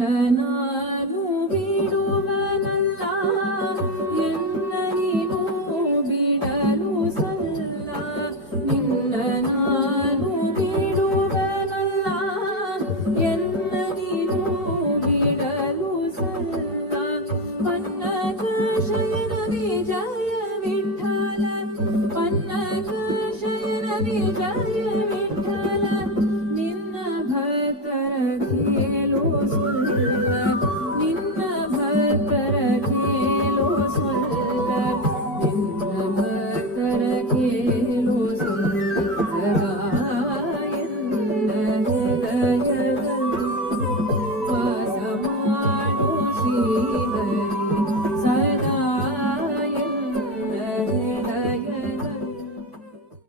and I